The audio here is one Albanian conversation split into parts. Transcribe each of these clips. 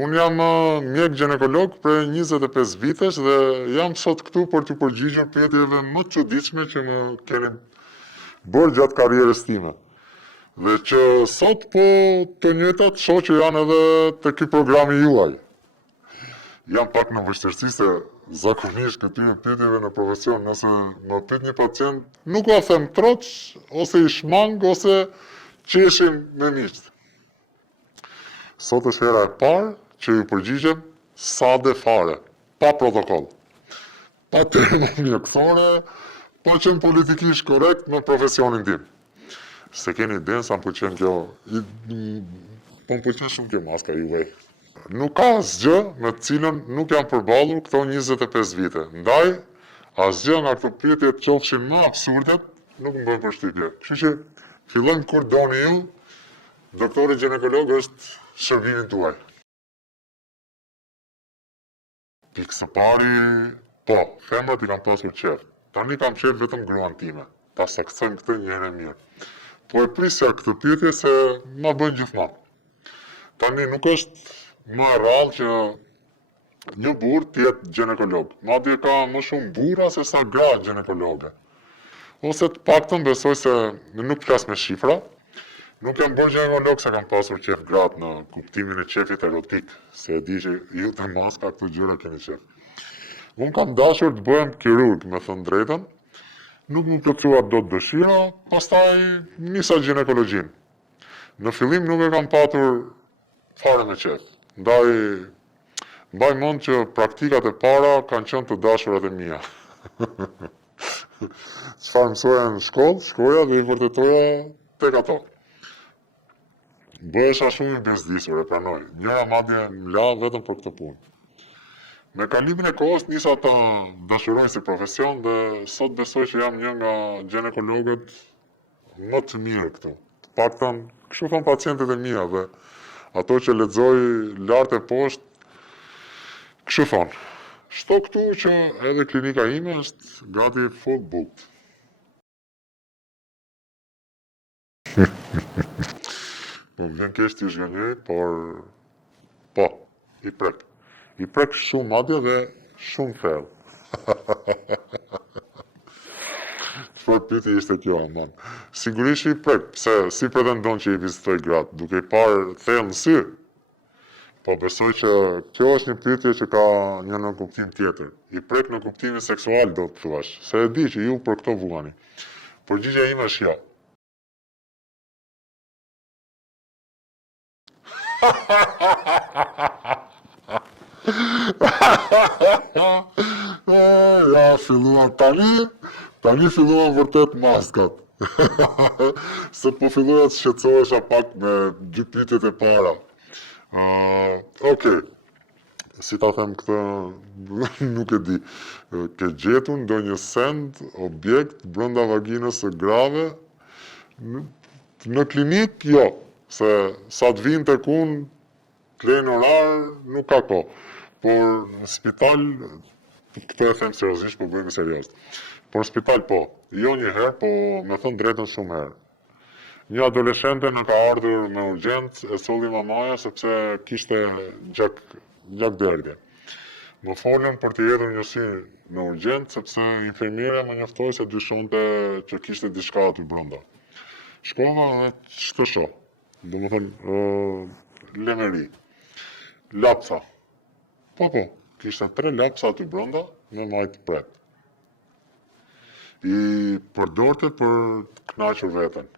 Unë jam mjek ginekolog për 25 vitesh dhe jam sot këtu për të përgjigjur pyetjeve më të çuditshme që më keni bërë gjatë karrierës time. Dhe që sot po të njëjtat shoh që janë edhe te ky programi juaj. Jam pak në vështirësi se zakonisht këtyre pyetjeve në profesion, nëse më pyet një pacient, nuk u them troç, ose i shmang, ose qeshim me miqt. Sot është hera e parë që ju përgjigjem sade fare, pa protokoll, pa terma mjekësore, pa qenë politikisht korrekt në profesionin tim. Se keni idenë sa më pëlqen kjo, po më pëlqen shumë kjo maska juaj. Nuk ka asgjë me të cilën nuk jam përballur këto 25 vite. Ndaj, asgjë nga këto pyetje qofshin më absurdet, nuk më bën përshtypje. Kështu që fillojmë kur doni ju. Doktori ginekolog është shërbimin tuaj. Pikë së pari, po, femrat i kam pasur qef. Tani kam qef vetëm gruan time. Ta saksojmë këtë një herë mirë. Po e prisja këtë pyetje se ma bën gjithmonë. Tani nuk është më e rrallë që një burr të jetë ginekolog. Madje ka më shumë burra se sa gra ginekologe. Ose të paktën besoj se nuk flas me shifra. Nuk jam bërë ginekolog se kam pasur qef gratë në kuptimin e qefit erotik, se e di që ju të maska këto gjëra keni qef. Unë kam dashur të bëhem kirurg, me thënë drejtën, nuk më plotësua dot dëshira, pastaj nisa ginekologjin. Në fillim nuk e kam patur fare me qef. Mbaj mend që praktikat e para kanë qenë të dashurat e mia. Çfarë mësoja në shkollë, shkoja dhe i vërtetoja tek ato. Bëhesha shumë i bezdisur, e pranoj. Njëra madje më la vetëm për këtë punë. Me kalimin e kohës nisa ta dashuroj si profesion dhe sot besoj që jam një nga ginekologët më të mirë këtu. Të paktën, kështu thon pacientët e mia dhe ato që lexoj lart e poshtë, kështu thon. Shto këtu që edhe klinika ime është gati full booked. Po vjen keq t'i zgjonjoj, por po, i prek. I prek shumë madje dhe shumë thellë. Çfarë pyetje ishte kjo, aman? Sigurisht i prek, pse si pretendon që i vizitoj gratë, duke i parë thellë në sy? Po besoj që kjo është një pyetje që ka një nënkuptim tjetër. I prek në kuptimin seksual, do të thuash, se e di që ju për këto vuani. Përgjigjja ime është ja. Ja, filluan tani filluan vërtet maskat. Se po filluja të shqetësohesha pak me dy pyetjet e para. Okej. Si ta them këtë, nuk e di. Ke gjetur ndonjë send, objekt brenda vaginës së grave? Në klinik, jo. Se sa të vinë tek unë, krejnë orar, nuk ka kohë. Por në spital, këtë e them seriozisht, po bëjmë seriozisht. Por në spital po, jo një herë, po me thënë drejtën shumë herë. Një adoleshente në ka ardhur me urgjencë, e solli mamaja sepse kishte gjakderdhje. Më folën për të hedhur një sy në urgjencë sepse infermierja më njoftoi se dyshonte që kishte diçka aty brenda. Shkova dhe ç'të shoh. Domethënë, lemeri, lapsa. Po, kishte 3 lapsa aty brenda me majtë pret. I përdorte për të kënaqur veten.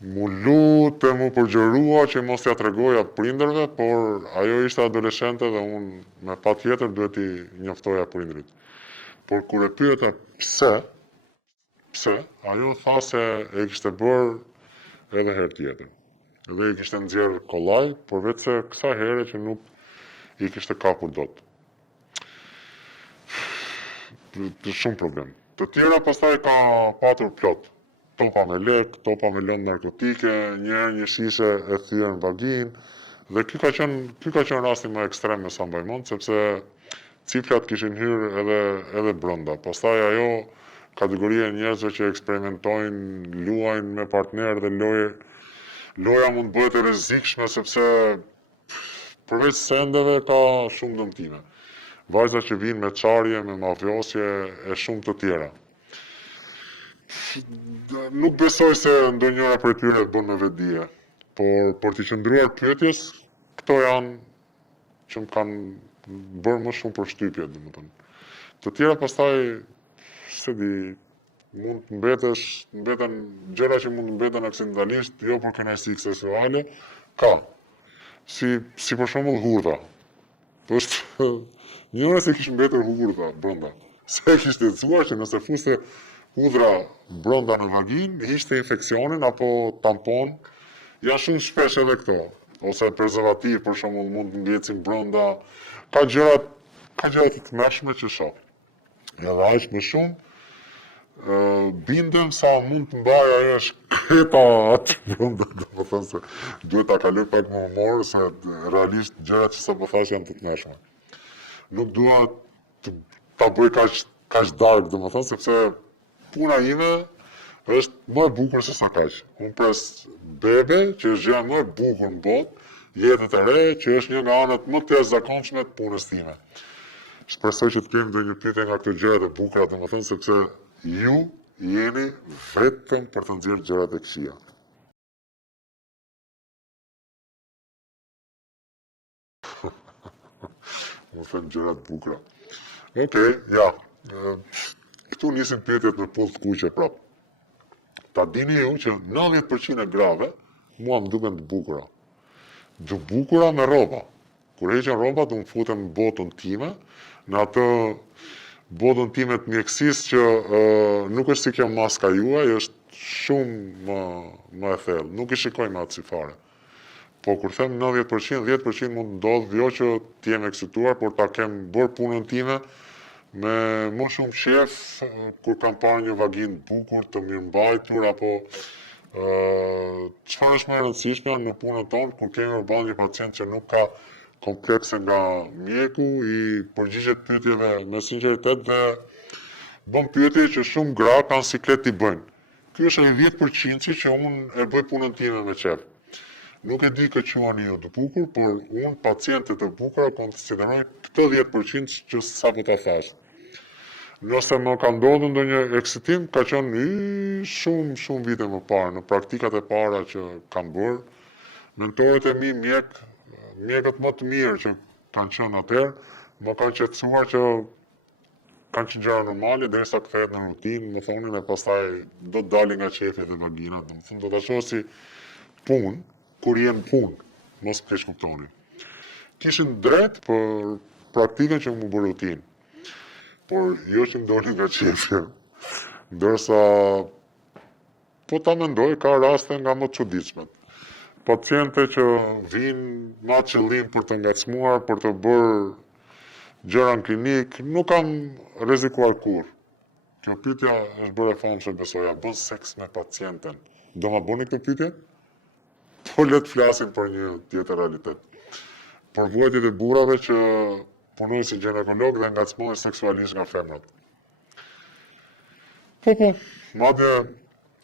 Mu lutë mu përgjërua që mos t'ja tregoja prindërve, por ajo ishte adoleshente dhe unë me patjetër duhet i njoftoja prindrit. Por kur e pyeta pse, ajo tha se e kishte bërë edhe herë tjetër. Dhe i kishte nxjerrë kollaj, por vetë se kësaj here që nuk i kishte kapur dot. Shumë problem. Të tjera pastaj ka patur plot. Topa me lek, topa me lëndë narkotike, një shishe e thyer në vaginë, dhe ky ka qenë rasti më ekstrem me sa mbaj mend, sepse cifrat kishin hyrë edhe brenda. Pastaj ajo kategoria e njerëzve që eksperimentojnë, luajnë me partner dhe loja mund bëhet e rrezikshme sepse përveç sendeve ka shumë dëmtime. Vajza që vinë me çarje, me mafjosje e shumë të tjera. Nuk besoj se ndonjëra për tyre bën me vetdije, por për të qëndruar pyetjes, këto janë që më kanë bërë më shumë përshtypje, domethënë. Të tjera pastaj, se di, mund të mbeten gjëra që mund të mbeten aksidentalisht, jo për kënaqësi seksuale, ka. Si për shembull hurdha. Është njëra se kishte mbetur hurdha brenda. Se kishte thënë që nëse fuste hudhra brenda në vagin, ishte infeksionin apo tampon, janë shumë shpesh edhe këto. Ose prezervativ për shembull mund të ngecin brenda. Ka gjëra të tmerrshme që shoh. Edhe aq më shumë bindem sa mund të mbaj ajo shkreta atë brenda, domethënë se duhet ta kaloj pak më humor se realisht gjërat që sapo thash janë të tmerrshme. Nuk dua ta bëj kaq dark, domethënë sepse puna ime është më e bukur se sa kaq. Unë pres bebe që është gjëja më e bukur në botë, jetët e re që është një nga anët më të jashtëzakonshme të punës time. Shpresoj që të kemi ndonjë pyetje nga këto gjërat e bukura, domethënë sepse ju jeni vetëm për të nxjerrë gjërat e këqija. Më them gjërat bukura. Okej, ja. Këtu nisin pyetjet me pull të kuqe prap. Ta dini ju që 90% e grave mua më duken të bukura. Të bukura me rroba. Kur heqen rrobat, unë futem në botën time, në atë botën time të mjekësisë që nuk është si kjo maska juaj, është shumë më e thellë. Nuk i shikoj me atë si fare. Po kur them 90%, 10% mund të ndodhë jo që t'jem eksituar, por ta kem bërë punën time me më shumë qef kur kam parë një vagin bukur, të mirëmbajtur, apo çfarë është më e rëndësishme në punën tonë, kur kemi përballë një pacient që nuk ka komplekse nga mjeku, i përgjigjet pyetjeve me sinqeritet dhe bën pyetje që shumë gra kanë siklet t'i bëjnë. Ky është ai 10% që unë e bëj punën time me qef. Nuk e di këtë quani ju të bukur, por unë pacientët të bukura konsideroj këtë 10% që sapo ta thash. Nëse më ka ndodhur ndonjë eksitim, ka qenë shumë vite më parë, në praktikat e para që kam bërë. Mentorët e mi mjekët më të mirë që kanë qenë atëherë, më kanë qetësuar që kanë qenë gjëra normale derisa kthehet në rutinë, më thonin e pastaj do të dalin nga qefi dhe vagina, domethënë do ta shoh si punë, kur jenë punë, mos keq kuptoni. Kishin drejt për praktikën që më bë rutinë, por jo që më doli nga qefi. Ndërsa, po ta mendoj, ka raste nga më të çuditshmet. Paciente që vinë me atë qëllim për të ngacmuar, për të bërë gjëra në klinik, nuk kanë rrezikuar kurrë. Kjo pyetja është bërë e famshme, besoj, a bën seks me pacienten? Do ma bëni këtë pyetje? Po le të flasim për një tjetër realitet. Për vuajtjet e burrave që punojnë si ginekolog dhe ngacmohen seksualisht nga femrat. Po, madje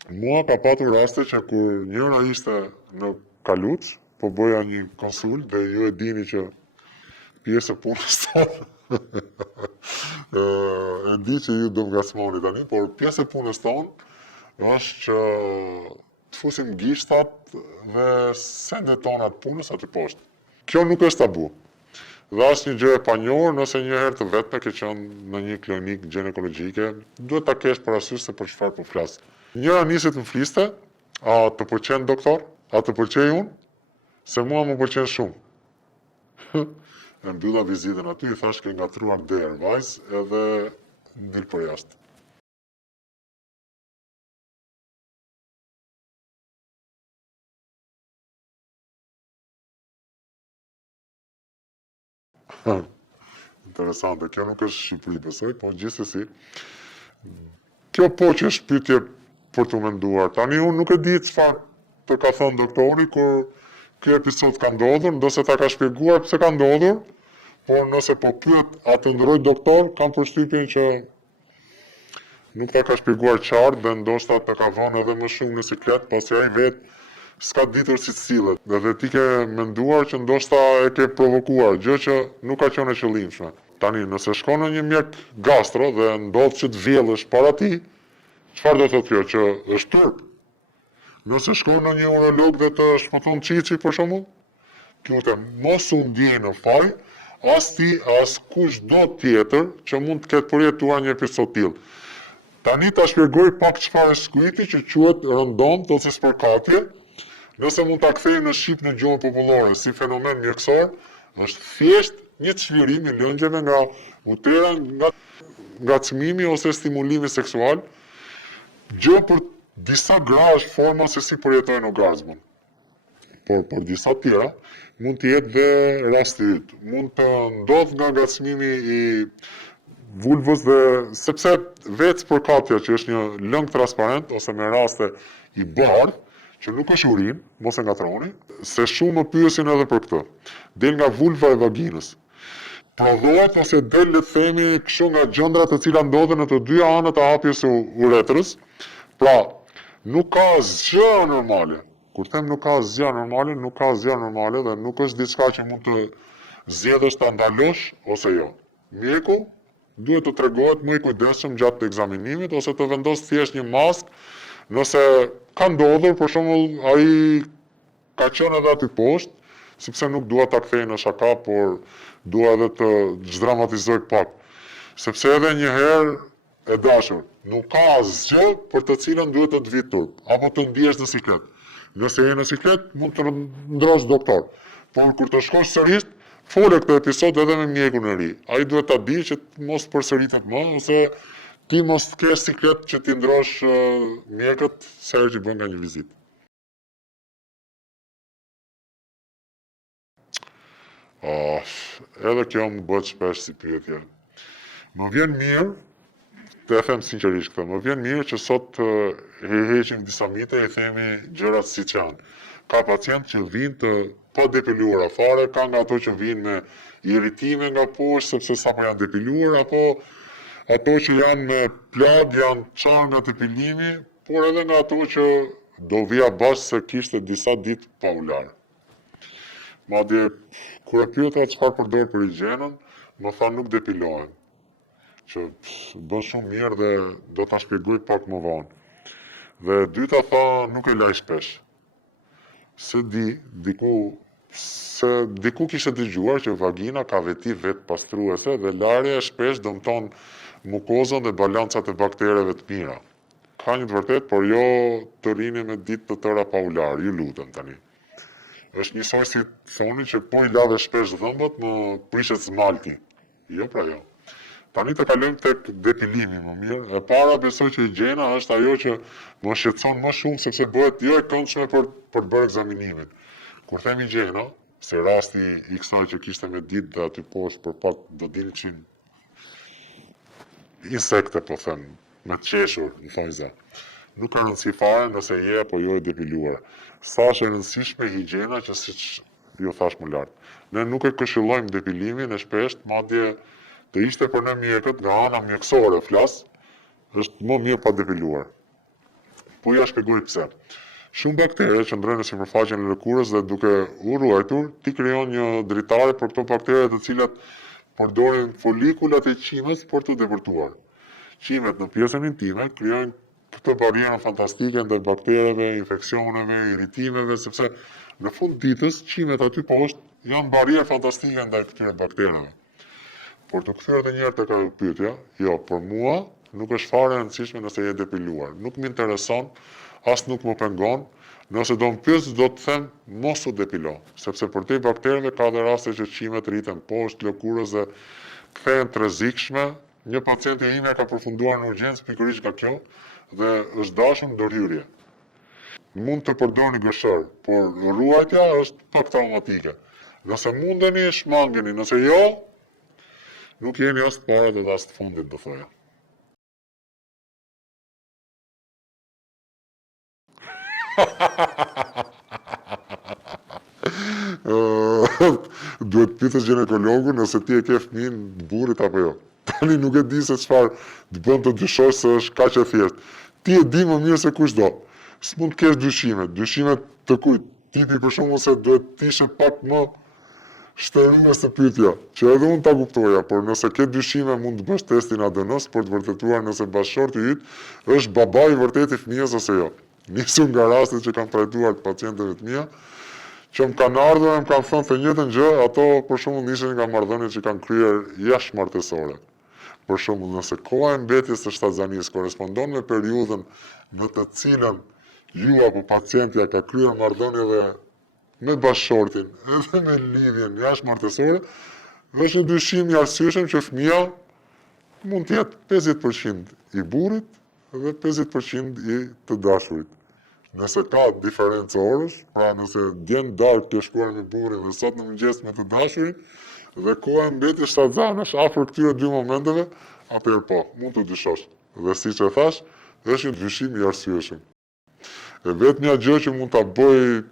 mua ka patur raste që kur njëra ishte në Kaluç, po bëja një konsult dhe ju e dini që pjesë e punës tonë e di që ju do ngacmoni tani, por pjesë e punës tonë është që të fusim gishtat dhe sendet tona të punës aty poshtë. Kjo nuk është tabu. Dhe asnjë gjë e panjohur, nëse një herë të vetme ke qenë në një klinikë ginekologjike, duhet ta kesh parasysh se për çfarë po flas. Njëra nisi të më fliste, a të pëlqen doktor? A të pëlqej unë? Se mua më pëlqen shumë. E mbylla vizitën aty, i thash ke ngatruar derë, vajzë, edhe ndil për jashtë. Interesante, kjo nuk është Shqipëri, besoj, po gjithsesi. Kjo po që është pyetje për të menduar. Tani unë nuk e di çfarë të ka thënë doktori kur ky episod ka ndodhur, ndosë ta ka shpjeguar pse ka ndodhur, por nëse po pyet a të ndroj doktor, kam përshtypjen që nuk ta ka shpjeguar qartë dhe ndoshta të ka vënë edhe më shumë në siklet, pasi ai vetë s'ka ditur si të sillet. Dhe ti ke menduar që ndoshta e ke provokuar, gjë që nuk ka qenë e qëllimshme. Tani, nëse shkon në një mjek gastro dhe ndodh që të vjellësh para ti, çfarë do thotë kjo, që është turp? Nëse shkon në një urolog dhe të shpëton qiçi për shembull, lutem, mos u ndjej në faj, as ti, as kush do tjetër që mund të ketë përjetuar një episod tillë. Tani ta shpjegoj pak çfarë është skujti që quhet rëndom ose spërkatje. Nëse mund ta kthej në shqip në gjuhën popullore si fenomen mjekësor, është thjesht një çlirim i lëngjeve nga utera, nga ngacmimi ose stimulimi seksual, gjë për disa gra është forma se si përjetojnë orgazmin. Por për disa tjera mund të jetë dhe rasti yt. Mund të ndodh nga ngacmimi i vulvës dhe sepse vetë spërkatja që është një lëng transparent ose me raste i bardh, që nuk është urin, mos e ngatroni, se shumë më pyesin edhe për këtë. Del nga vulva e vaginës. Prodhohet ose del, le të themi, kështu nga gjëndrat të cilat ndodhen në të dyja anët e hapjes së uretrës. Pra, nuk ka asgjë normale. Kur them nuk ka asgjë normale, nuk ka asgjë normale dhe nuk është diçka që mund të zgjedhësh ta ndalosh ose jo. Mjeku duhet të tregohet më i kujdesshëm gjatë ekzaminimit ose të vendosë thjesht një maskë nëse ka ndodhur, për shembull, ai ka qenë edhe aty poshtë, sepse nuk dua ta kthej në shaka, por dua edhe të zdramatizoj pak. Sepse edhe një herë e dashur, nuk ka asgjë për të cilën duhet të vi turp, apo të ndihesh në siklet. Nëse je në siklet, mund të ndrosh doktor. Por kur të shkosh sërish, fole këtë episod edhe me mjekun e ri. Ai duhet ta di që mos përsëritet më, ose ti mos të kesh siklet që ti ndrosh mjekët sa herë që bën nga një vizitë. Edhe kjo më bëhet shpesh si pyetje. Më vjen mirë, të e them sinqerisht këtë, më vjen mirë që sot heqim disa mite e themi gjërat siç janë. Ka pacient që vinë të po depiluara fare, ka nga ato që vinë me irritime nga poshtë sepse sapo janë depiluar, apo ato që janë me plag, janë qarë nga depilimi, por edhe nga ato që do vija bashkë se kishte disa ditë pa u larë. Madje, kur e pyeta çfarë përdor për higjienën, më tha nuk depilohen. Që bën shumë mirë dhe do ta shpjegoj pak më vonë. Dhe dyta tha nuk e laj shpesh. Se diku kishte dëgjuar që vagina ka veti vetë pastruese dhe larja e shpesh dëmton mukozën dhe balancat e baktereve të mira. Ka një të vërtet, por jo të rini me ditë të tëra pa u larë, ju lutem tani. Është njësoj si thoni që po i lave shpesh dhëmbët më prishet smalti. Jo pra jo. Tani të kalojmë tek depilimi më mirë. E para besoj që higjiena është ajo që më shqetëson më shumë sepse bëhet jo e këndshme për të bërë ekzaminimin. Kur them higjiena, se rasti i kësaj që kishte me ditë dhe aty poshtë për pak do dilçin insekte, po them, me të qeshur, në thonjza. Nuk ka rëndësi fare nëse je apo jo e depiluar. Sa është e rëndësishme higjiena që siç ju thash më lart. Ne nuk e këshillojmë depilimin e shpeshtë, madje të ishte për ne mjekët nga ana mjekësore flas, është më mirë pa depiluar. Po ja shpjegoj pse. Shumë baktere që ndrojnë në sipërfaqen e lëkurës dhe duke u ruajtur, ti krijon një dritare për këto baktere të cilat përdorin folikulat e qimës për të depërtuar. Qimet në pjesën intime krijojnë këtë barierën fantastike ndaj baktereve, infeksioneve, irritimeve, sepse në fund ditës qimet aty poshtë janë barierë fantastike ndaj këtyre baktereve. Por të kthyer edhe një herë tek ajo pyetja, jo, për mua nuk është fare e rëndësishme nëse je depiluar. Nuk më intereson, as nuk më pengon. Nëse do më pyes, do të them mos u depilo, sepse për te baktereve ka dhe raste që qimet rriten poshtë lëkurës dhe kthehen të rrezikshme. Një paciente ime ka përfunduar në urgjencë pikërisht nga kjo dhe është dashur ndërhyrje. Mund të përdorni gëshër, por ruajtja është pak traumatike. Nëse mundeni, shmangeni, nëse jo, nuk jeni as të parët dhe as të fundit, do thoja. Duhet pyetësh ginekologun nëse ti e ke fëmijën burrit apo jo. Tani nuk e di se çfarë të bën të dyshosh se është kaq e thjeshtë. Ti e di më mirë se kushdo. s'mund të kesh dyshime të kujt, tipi për shembull se duhet të ishe pak më shtërues të pyetja, që edhe unë ta kuptoja, por nëse ke dyshime mund të bësh testin ADN-s për të vërtetuar nëse bashkëshorti yt është babai i vërtet i fëmijës ose jo. Nisur nga rastet që kam trajtuar të pacientëve të mia, që më kanë ardhur e më kanë thënë të njëjtën gjë, ato për shembull ishin nga marrëdhëniet që kanë kryer jashtëmartësore. Për shembull, nëse koha e mbetjes së shtatzanisë korrespondon me periudhën në të cilën ju apo pacientja ka kryer marrëdhënie dhe me bashkëshortin, edhe me lidhjen jashtëmartësore, është një dyshim i arsyeshëm që fëmia mund të jetë 50% i burrit dhe 50% i të dashurit. Nëse ka diferencë orësh, pra nëse djen darkë të shkuar me burrin dhe sot në mëngjes me të dashurin, dhe koha e mbetjes shtatzane është afër këtyre dy momenteve, atëherë po, mund të dyshosh. Dhe siç e thash, është një dyshim i arsyeshëm. E vetmja gjë që mund ta bëj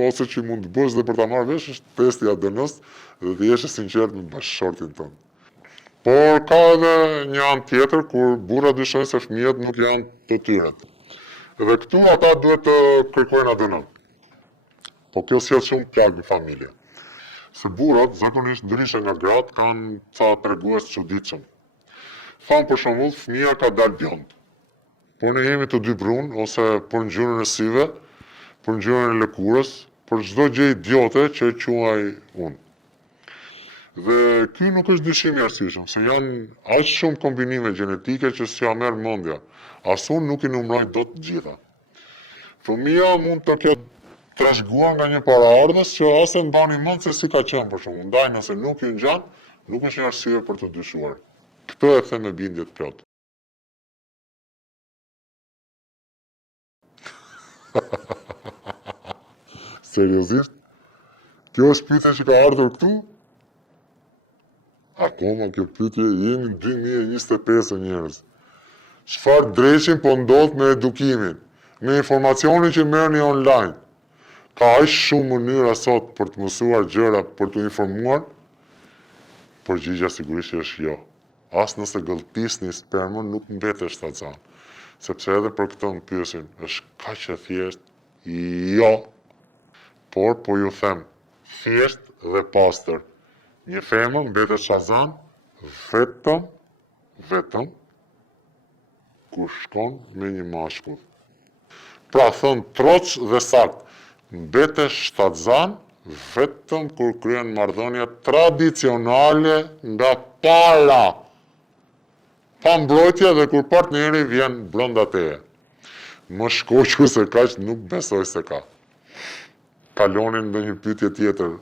ose që mund të bësh dhe për ta marrë vesh është testi ADN-s dhe të jesh i sinqert me bashkëshortin tënd. Por ka edhe një anë tjetër kur burrat dyshojnë se fëmijët nuk janë të tyret. Dhe këtu ata duhet të kërkojnë ADN. Po kjo sjell shumë plagë në familje. Se burrat zakonisht ndryshe nga gratë kanë ca tregues të çuditshëm. Thanë për shembull fëmia ka dalë bjond. Por ne jemi të dy brun ose për ngjyrën e syve, për ngjyrën e lëkurës, për çdo gjë idiote që e quaj unë. Dhe ky nuk është dyshim i arsyeshëm, se janë aq shumë kombinime gjenetike që s'ja merr mendja. As unë nuk i numëroj dot të gjitha. Fëmia mund të ketë trashëguar nga një paraardhës që as e mbani mend se si ka qenë për shkakun. Ndaj nëse nuk ju ngjan, nuk është një arsye për të dyshuar. Këtë e them me bindje të plotë. Seriozisht? Kjo është pyetja që ka ardhur këtu? Akoma kjo pyetje jemi në 2025 njerëz. Çfarë dreqin po ndodh me edukimin, me informacionin që merrni online? Ka aq shumë mënyra sot për të mësuar gjëra, për të informuar? Përgjigjja sigurisht është jo. As nëse gëlltisni spermën nuk mbetet shtatzan. Sepse edhe për këtë më pyesin, është kaq e thjeshtë? Jo. Por po ju them, thjesht dhe pastër. Një femër mbetet shtatzan vetëm kur shkon me një mashkull. Pra thon troç dhe sakt, mbetet shtatzan vetëm kur kryen marrëdhënia tradicionale nga para. Pa mbrojtje dhe kur partneri vjen brenda teje. Më shkoqur se kaq nuk besoj se ka. Kalonin në një pyetje tjetër.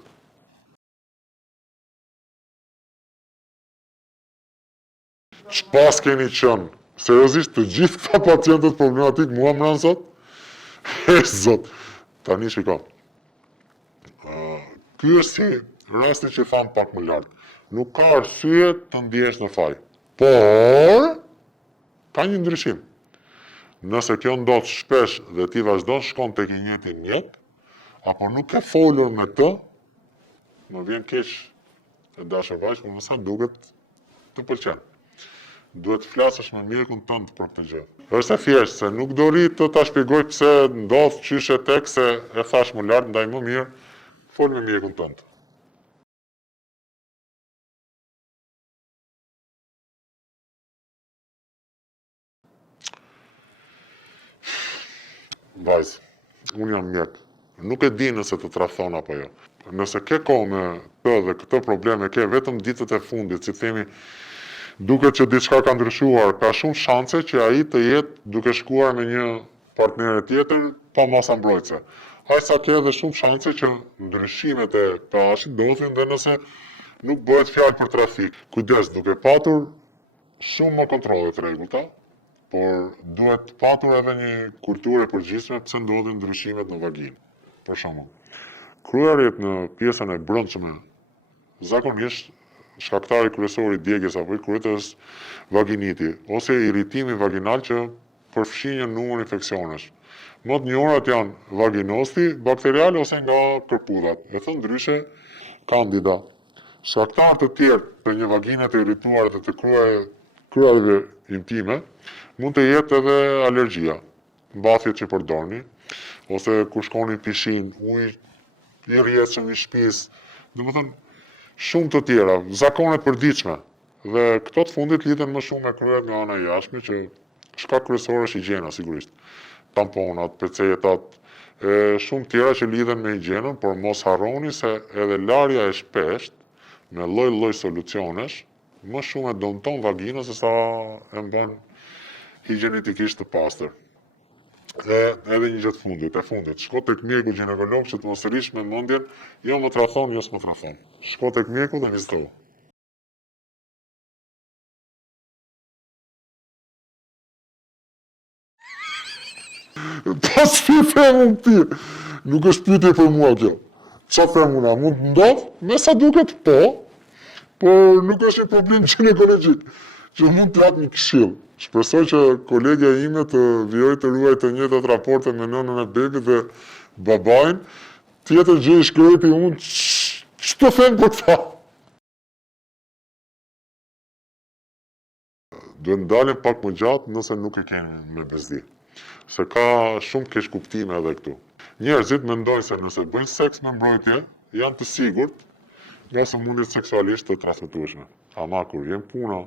Ç'pas keni qenë? Seriozisht të gjithë këta pacientët problematik mua më ranë sot? Zot, tani shiko. Ky është si rasti që tham pak më lart. Nuk ka arsye të ndihesh në faj. Por ka një ndryshim. Nëse kjo ndodh shpesh dhe ti vazhdon shkon tek i njëjti mjet, apo nuk e folur me të, më vjen keq e dashur vajzë, por më sa duket të pëlqen. Duhet të flasësh me mjekun tënd për këtë gjë. Është e thjeshtë se nuk do ri të ta shpjegoj pse ndodh qysh e tek se e thash më lart, ndaj më mirë fol me mjekun tënd. Vajzë, unë jam mjek. Nuk e di nëse të tradhton apo jo. Nëse ke kohë me të dhe këtë probleme ke vetëm ditët e fundit, si themi, duket që diçka ka ndryshuar, ka shumë shanse që ai të jetë duke shkuar me një partnere tjetër pa masa mbrojtëse. Aq ke edhe shumë shanse që ndryshimet e pH-it ndodhin dhe nëse nuk bëhet fjalë për trafik. Kujdes, duke patur shumë më kontrolle të rregullta, por duhet patur edhe një kulturë e përgjithshme pse ndodhin ndryshimet në vaginë. Për shembull, kryerjet në pjesën e brendshme zakonisht shkaktari kryesor i djegjes apo i kryet është vaginiti ose irritimi vaginal që përfshin një numër infeksionesh. Më të njohurat janë vaginosti bakterial ose nga kërpudhat, e thënë ndryshe candida. Shkaktarë të tjerë të një vagine të irrituar dhe të kryerjeve intime mund të jetë edhe alergjia. mbathjet që përdorni, ose kur shkoni në pishin, uji i rrjedhshëm i shtëpisë, domethënë shumë të tjera, zakonet përditshme. Dhe këto të fundit lidhen më shumë me kryet nga ana jashtme, që shkak kryesor është higjiena sigurisht. Tamponat, pecetat, shumë tjera që lidhen me higjienën, por mos harroni se edhe larja e shpesht me lloj-lloj solucionesh më shumë e dëmton vaginën se sa e bën higienetikisht të pastër. Dhe edhe një gjë e fundit, shko tek mjeku ginekolog që të mos rish me mendjen, jo më trafon, jo s'më trafon. Shko tek mjeku dhe vizitohu. Pas fi them unë ti, nuk është pyetje për mua kjo. Qa them unë, mund të ndodh? Me sa duket po, por nuk është një problem ginekologjik, që mund të jap një këshill. Shpresoj që kolegja ime të vijoj të ruaj të njëjtat raporte me nënën e bebit dhe babain. Tjetër gjë i shkreti unë, ç'të them për këta? Duhet ndalim pak më gjatë nëse nuk e keni me bezdi. Se ka shumë keq kuptime edhe këtu. Njerëzit mendojnë se nëse bëjnë seks me mbrojtje, janë të sigurt nga sëmundjet seksualisht të transmetueshme. Ama kur vjen puna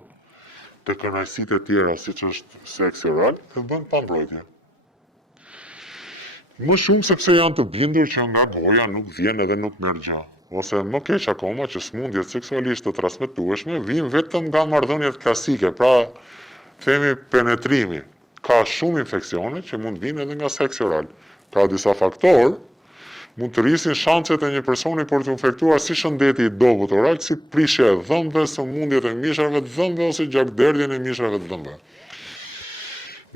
të kënaqësitë e tjera, siç është seksi oral, e bën pa mbrojtje. Më shumë sepse janë të bindur që nga goja nuk vjen edhe nuk merr gjë. Ose më keq akoma që sëmundjet seksualisht të transmetueshme vijnë vetëm nga marrëdhëniet klasike, pra themi penetrimi. Ka shumë infeksione që mund vinë edhe nga seksi oral. Ka disa faktorë mund të rrisin shanset e një personi për të infektuar si shëndeti i dobut oral, si prishja e dhëmbëve, sëmundjet e mishrave të dhëmbëve ose gjakderdhjen e mishrave të dhëmbëve.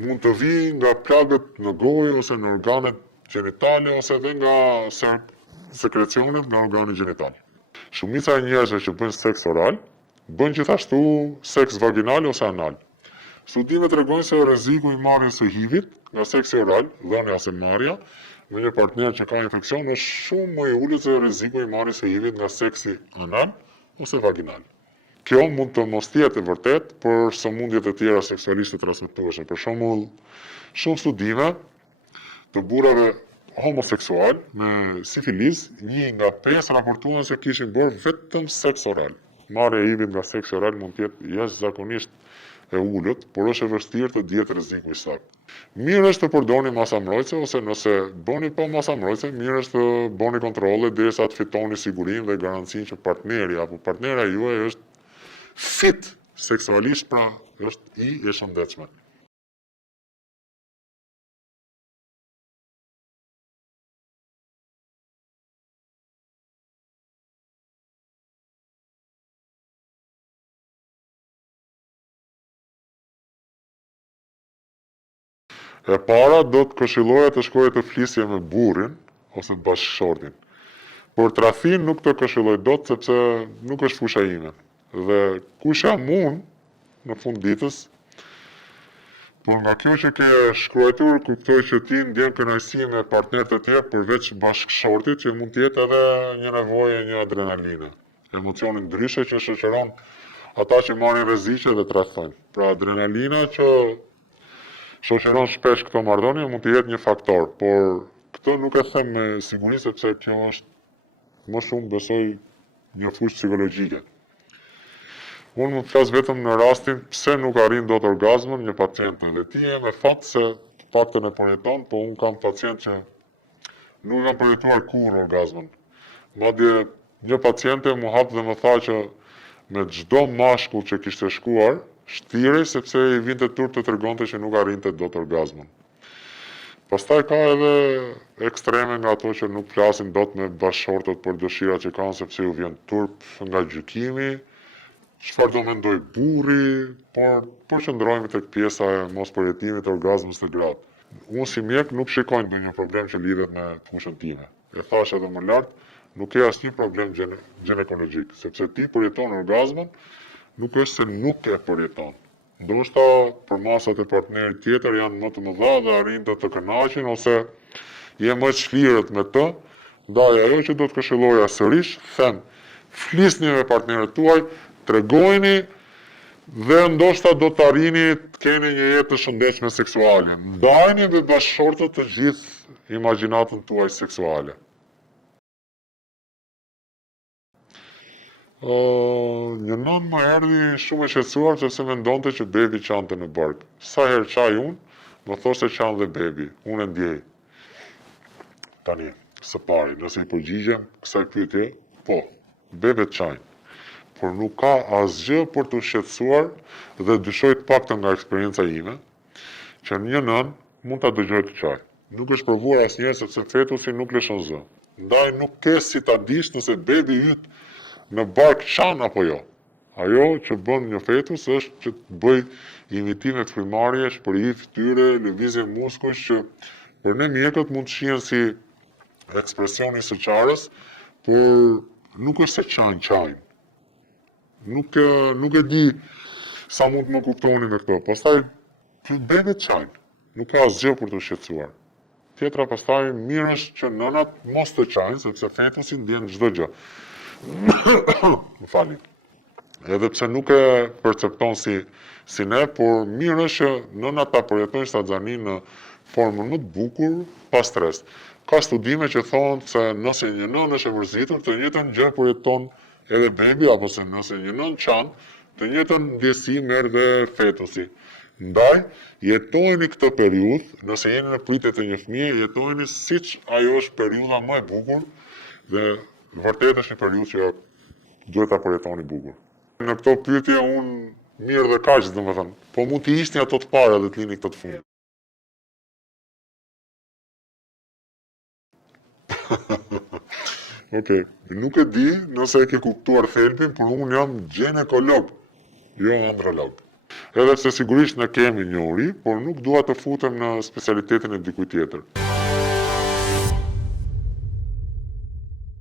Mund të vijë nga plagët në gojë ose në organet gjenitale ose edhe nga sekrecionet nga organi gjenital. Shumica e njerëzve që bëjnë seks oral, bëjnë gjithashtu seks vaginal ose anal. Studimet tregojnë se rreziku i marrjes së HIV-it nga seksi oral, dhënia ose marrja, me një partner që ka infeksion është shumë më i ulët se rreziku i marrjes së HIV-it nga seksi anal ose vaginal. Kjo mund të mos jetë e vërtet për sëmundjet e tjera seksualisht të transmetueshme. Për shembull, shumë studime të burrave homoseksual me sifilis, 1 nga 5 raportuan se kishin bërë vetëm seks oral. Marrja e HIV-it nga seksi oral mund të jetë jashtëzakonisht e ulët, por është e vështirë të dihet rreziku i saktë. Mirë është të përdorni masa mbrojtëse ose nëse bëni pa masa mbrojtëse, mirë është të bëni kontrolle derisa të fitoni sigurinë dhe garancinë që partneri apo partnera juaj është fit seksualisht, pra është i shëndetshme. E para do të këshilloja të shkojë të flisje me burrin ose të bashkëshortin. Por tradhin nuk të këshilloj dot sepse nuk është fusha ime. Dhe kush jam unë në fund ditës, por nga kjo që ke shkruar, kuptoj që ti ndjen kënaqësi me partnerët e tjerë përveç bashkëshortit, që mund të jetë edhe një nevojë, një adrenalinë. Emocioni ndryshe që shoqëron ata që marrin rreziqe dhe tradhtojnë. Pra adrenalina që shoqëron shpesh këto marrëdhënie mund të jetë një faktor, por këtë nuk e them me siguri sepse kjo është më shumë besoj një fushë psikologjike. Unë mund të flas vetëm në rastin pse nuk arrin dot orgazmën një paciente. Dhe ti je me fat se të paktën e përjeton, po unë kam pacient që nuk kam përjetuar kurrë orgazmën. Madje një paciente më hap dhe më tha që me çdo mashkull që kishte shkuar, shtirej sepse i vinte turp të tregonte që nuk arrinte dot orgazmën. Pastaj ka edhe ekstreme nga ato që nuk flasin dot me bashkëshortët për dëshirat që kanë sepse ju vjen turp nga gjykimi, çfarë do mendoj burri, por përqendrohemi tek pjesa e mos përjetimit të orgazmës të gratë. Unë si mjek nuk shikoj ndonjë problem që lidhet me fushën time. E thash edhe më lart, nuk ke asnjë problem ginekologjik, sepse ti përjeton orgazmën, nuk është se nuk e përjeton. Ndoshta për masat e partnerit tjetër janë më të mëdha dhe arrin të kënaqen ose je më çlirët me të, ndaj ajo që do të këshilloja sërish, them, flisni me partnerët tuaj, tregojeni dhe ndoshta do të arrini të keni një jetë të shëndetshme seksuale. Ndajeni me bashkëshortët të gjithë imagjinatën tuaj seksuale. Një nën më erdhi shumë e shqetësuar sepse mendonte që bebi qante në bark. Sa herë qaj unë, më thoshte qanë dhe bebi. Unë e ndjej. Tani, së pari, nëse i përgjigjem kësaj pyetje, po, bebet qajnë. Por nuk ka asgjë për të shqetësuar dhe dyshoj të paktën nga eksperienca ime, që një nën mund ta dëgjojë të qaj. Nuk është provuar asnjëherë sepse fetusi nuk lëshon zë. Ndaj nuk ke si ta dish nëse bebi yt në bark qan apo jo. Ajo që bën një fetus është që të bëj imitime të frymarrje, shpërhije fytyre, lëvizje muskujsh që për ne mjekët mund të shihen si ekspresioni së qarës, por nuk është se qajnë. Nuk e di sa mund të më kuptoni me këto. Pastaj bebet qajnë. Nuk ka asgjë për të shqetësuar. Tjetra pastaj mirë është që nënat mos të qajnë, sepse fetusi ndjen çdo gjë. Më falni. Edhe pse nuk e percepton si ne, por mirë është që nënat ta përjetojnë stazanin në formën më të bukur, pa stres. Ka studime që thonë se nëse një nën është e mërzitur, të njëjtën gjë përjeton edhe bebi, apo se nëse një nën qanë, të njëjtën ndjesi merr dhe fetusi. Ndaj, jetojeni këtë periudhë, nëse jeni në pritje të një fëmije, jetojeni siç ajo është periudha më e bukur dhe vërtet është një periudhë që duhet ta përjetoni bukur. Në këto pyetje unë mirë dhe kaq, domethënë, po mund të ishni ato të para dhe të lini këto të fundit. Okej, nuk e di nëse e ke kuptuar thelbin, por unë jam ginekolog, jo androlog. Edhe pse sigurisht ne kemi njohuri, por nuk dua të futem në specialitetin e dikujt tjetër.